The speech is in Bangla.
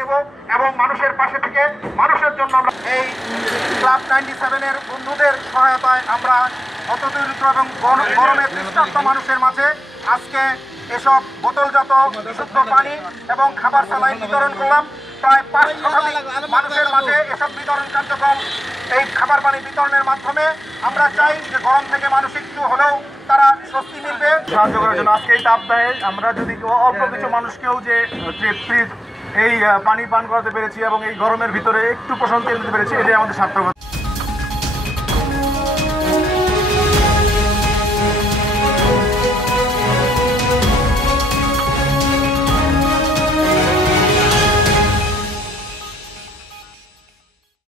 দেব এবং মানুষের পাশে থেকে মানুষের জন্য আমরা এই ক্লাব 97-এর বন্ধুদের সহায়তায় আমরা হতদরিদ্র এবং গরমে তৃষ্ণার্ত মানুষের মাঝে আজকে এসব বোতলজাত বিশুদ্ধ পানি এবং খাবার স্যালাইন বিতরণ করলাম। প্রায় 5 শতাধিক মানুষের মাঝে এসব বিতরণ কার্যক্রম এই খাবার পানি বিতরণের মাধ্যমে আমরা চাই যে গরম থেকে মানুষ একটু হলেও তারা স্বস্তি মিলবে। সাহায্য করার জন্য আজকে এই তাপদাহে আমরা যদি অল্প কিছু মানুষকেও যে ফ্রিজ এই পানি পান করাতে পেরেছি এবং এই গরমের ভিতরে একটু প্রশান্তি দিতে পেরেছি, এটাই আমাদের সার্থকতা।